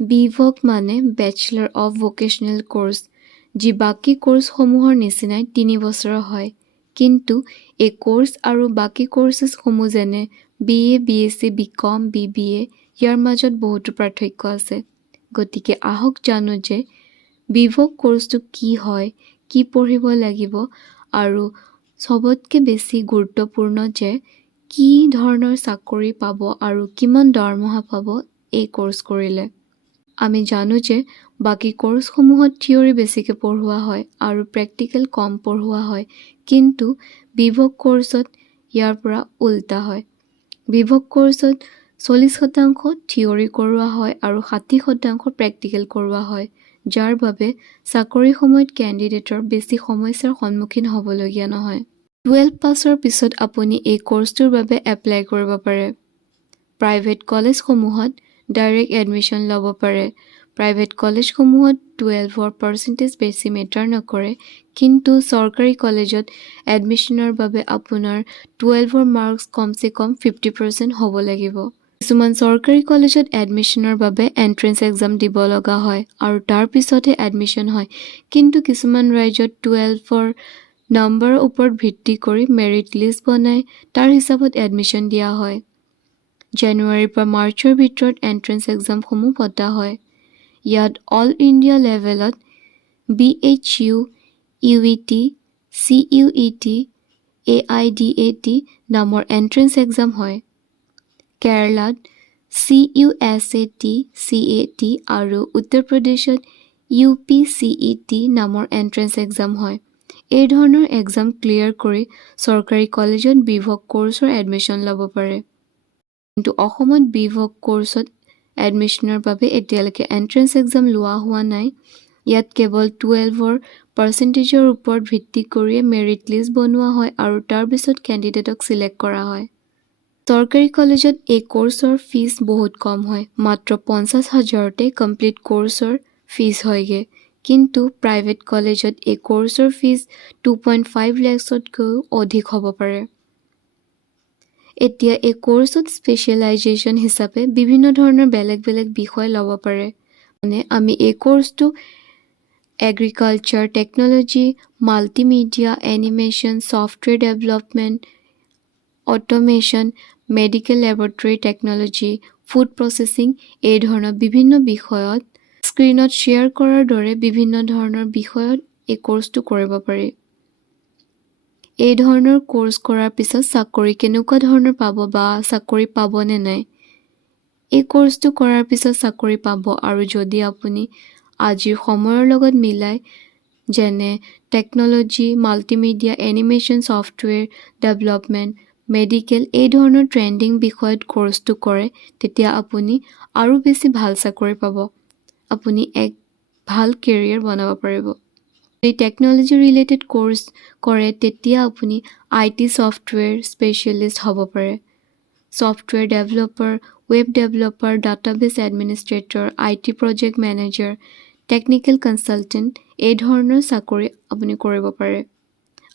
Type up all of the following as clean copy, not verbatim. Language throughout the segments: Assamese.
BVOC মানে বেচেলৰ অফ ভোকেশ্যনেল কোৰ্চ, যি বাকী কোৰ্চসমূহৰ নিচিনাই 3 বছৰৰ হয়। কিন্তু এই কোৰ্চ আৰু বাকী কোৰ্চসমূহ যেনে BA, BSc, BCom, BBA ইয়াৰ মাজত বহুতো পাৰ্থক্য আছে। গতিকে আহক জানো যে BVOC কোৰ্চটো কি হয়, কি পঢ়িব লাগিব আৰু সবতকৈ বেছি গুৰুত্বপূৰ্ণ যে কি ধৰণৰ চাকৰি পাব আৰু কিমান দৰমহা পাব এই কোৰ্চ কৰিলে। আমি জানো যে বাকী কোৰ্চসমূহত থিয়ৰী বেছিকৈ পঢ়োৱা হয় আৰু প্ৰেক্টিকেল কম পঢ়োৱা হয়, কিন্তু BVOC কোৰ্চত ইয়াৰ পৰা উল্টা হয়। BVOC কোৰ্চত 40% থিয়ৰী কৰোৱা হয় আৰু 60% প্ৰেক্টিকেল কৰোৱা হয়, যাৰ বাবে চাকৰিৰ সময়ত কেণ্ডিডেটৰ বেছি সমস্যাৰ সন্মুখীন হ'বলগীয়া নহয়। 12 পাছৰ পিছত আপুনি এই কোৰ্চটোৰ বাবে এপ্লাই কৰিব পাৰে। প্ৰাইভেট কলেজসমূহত ডাইৰেক্ট এডমিশ্যন ল'ব পাৰে। প্ৰাইভেট কলেজসমূহত 12ৰ পাৰ্চেণ্টেজ বেছি মেটাৰ নকৰে, কিন্তু চৰকাৰী কলেজত এডমিশ্যনৰ বাবে আপোনাৰ 12ৰ মাৰ্কছ কমচে কম 50% হ'ব লাগিব। কিছুমান চৰকাৰী কলেজত এডমিশ্যনৰ বাবে এণ্ট্ৰেন্স এক্সাম দিব লগা হয় আৰু তাৰ পিছতহে এডমিশ্যন হয়, কিন্তু কিছুমান ৰাজ্যত 12ৰ নম্বৰৰ ওপৰত ভিত্তি কৰি মেৰিট লিষ্ট বনাই তাৰ হিচাপত এডমিশ্যন দিয়া হয়। জানুৱাৰীৰ পৰা মাৰ্চৰ ভিতৰত এণ্ট্ৰেন্স এক্সামসমূহ পতা হয়। ইয়াত অল ইণ্ডিয়া লেভেলত BHU, UET, CUET, AIDAT নামৰ এণ্ট্ৰেন্স এক্সাম হয়। কেৰালাত CUSAT, CAT আৰু উত্তৰ প্ৰদেশত UPCET নামৰ এণ্ট্ৰেন্স এক্সাম হয়। এই ধৰণৰ এক্সাম ক্লিয়াৰ কৰি চৰকাৰী কলেজত BVOC কোৰ্চৰ এডমিশ্যন ল'ব পাৰে। কিন্তু অসমত BVOC কোৰ্চত এডমিশ্যনৰ বাবে এতিয়ালৈকে এণ্ট্ৰেন্স এক্সাম লোৱা হোৱা নাই। ইয়াত কেৱল 12ৰ পাৰ্চেণ্টেজৰ ওপৰত ভিত্তি কৰিয়ে মেৰিট লিষ্ট বনোৱা হয় আৰু তাৰ পিছত কেণ্ডিডেটক চিলেক্ট কৰা হয়। চৰকাৰী কলেজত এই কোৰ্চৰ ফিজ বহুত কম হয়, মাত্ৰ 50,000তে কমপ্লিট কোৰ্চৰ ফিজ হয়গে। কিন্তু প্ৰাইভেট কলেজত এই কোৰ্চৰ ফিজ 2.5 লাখতকৈও অধিক হ'ব পাৰে। এতিয়া এই কোৰ্চত স্পেচিয়েলাইজেশ্যন হিচাপে বিভিন্ন ধৰণৰ বেলেগ বেলেগ বিষয় ল'ব পাৰে। মানে আমি এই কোৰ্চটো agriculture, technology, multimedia, animation, software development, automation, medical laboratory technology, food processing এই ধৰণৰ বিভিন্ন বিষয়ত স্ক্ৰীনত শ্বেয়াৰ কৰাৰ দৰে বিভিন্ন ধৰণৰ বিষয়ত এই কোৰ্চটো কৰিব পাৰি। এই ধৰণৰ কোৰ্চ কৰাৰ পিছত চাকৰি কেনেকুৱা ধৰণৰ পাব বা চাকৰি পাব নে নাই। এই কোৰ্চটো কৰাৰ পিছত চাকৰি পাব আৰু যদি আপুনি আজিৰ সময়ৰ লগত মিলাই যেনে technology, multimedia, animation, software development, medical এই ধৰণৰ ট্ৰেণ্ডিং বিষয়ত কোৰ্চটো কৰে, তেতিয়া আপুনি আৰু বেছি ভাল চাকৰি পাব। আপুনি এক ভাল কেৰিয়াৰ বনাব পাৰিব। যদি টেকন'লজি ৰিলেটেড কোৰ্চ কৰে তেতিয়া আপুনি IT ছফ্টৱেৰ স্পেচিয়েলিষ্ট হ'ব পাৰে। Software developer, web developer, database administrator, IT project manager, technical consultant এই ধৰণৰ চাকৰি আপুনি কৰিব পাৰে।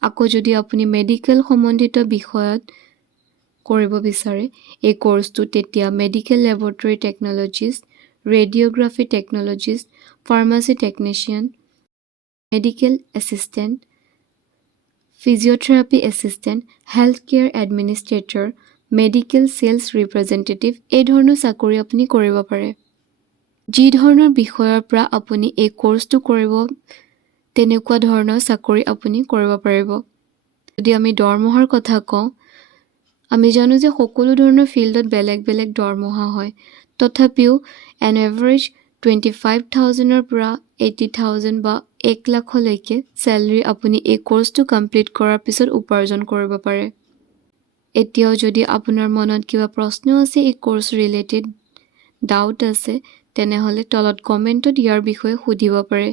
আকৌ যদি আপুনি মেডিকেল সম্বন্ধিত বিষয়ত কৰিব বিচাৰে এই কোৰ্চটো, তেতিয়া medical laboratory technologist, radiography technologist, pharmacy technician, medical assistant, physiotherapy assistant, health care administrator, medical sales representative এই ধৰণৰ চাকৰি আপুনি কৰিব পাৰে। যি ধৰণৰ বিষয়ৰ পৰা আপুনি এই কোৰ্চটো কৰিব তেনেকুৱা ধৰণৰ চাকৰি আপুনি কৰিব পাৰিব। যদি আমি দৰমহাৰ কথা কওঁ, আমি জানো যে সকলো ধৰণৰ ফিল্ডত বেলেগ বেলেগ দৰমহা হয়। তথাপিও এন এভাৰেজ 25,000ৰ পৰা 80,000 বা 1 লাখলৈকে চেলাৰী আপুনি এই কোৰ্চটো কমপ্লিট কৰাৰ পিছত উপাৰ্জন কৰিব পাৰে। এতিয়াও যদি আপোনাৰ মনত কিবা প্ৰশ্ন আছে এই কোৰ্চ ৰিলেটেড ডাউট আছে, তেনেহ'লে তলত কমেণ্টত ইয়াৰ বিষয়ে সুধিব পাৰে।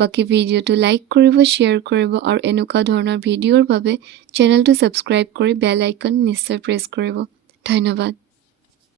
বাকী ভিডিঅ'টো লাইক কৰিব, শ্বেয়াৰ কৰিব আৰু এনেকুৱা ধৰণৰ ভিডিঅ'ৰ বাবে চেনেলটো ছাবস্ক্ৰাইব কৰি বেল আইকন নিশ্চয় প্ৰেছ কৰিব। ধন্যবাদ।